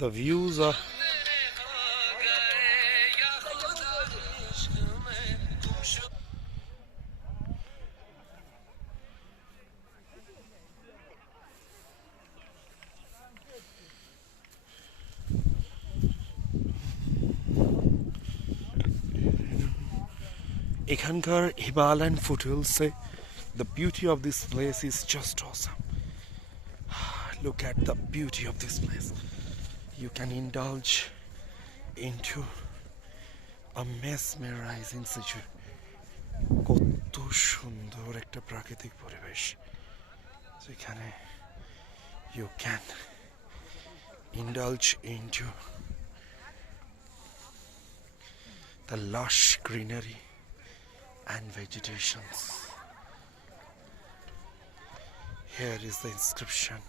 The views are এখানকার Himalayan foothills. The beauty of this place is just awesome. Look at the beauty of this place. You can indulge into a mesmerizing situation. কত সুন্দর একটা প্রাকৃতিক পরিবেশ যেখানে you can indulge into the lush greenery and vegetations. Here is the inscription.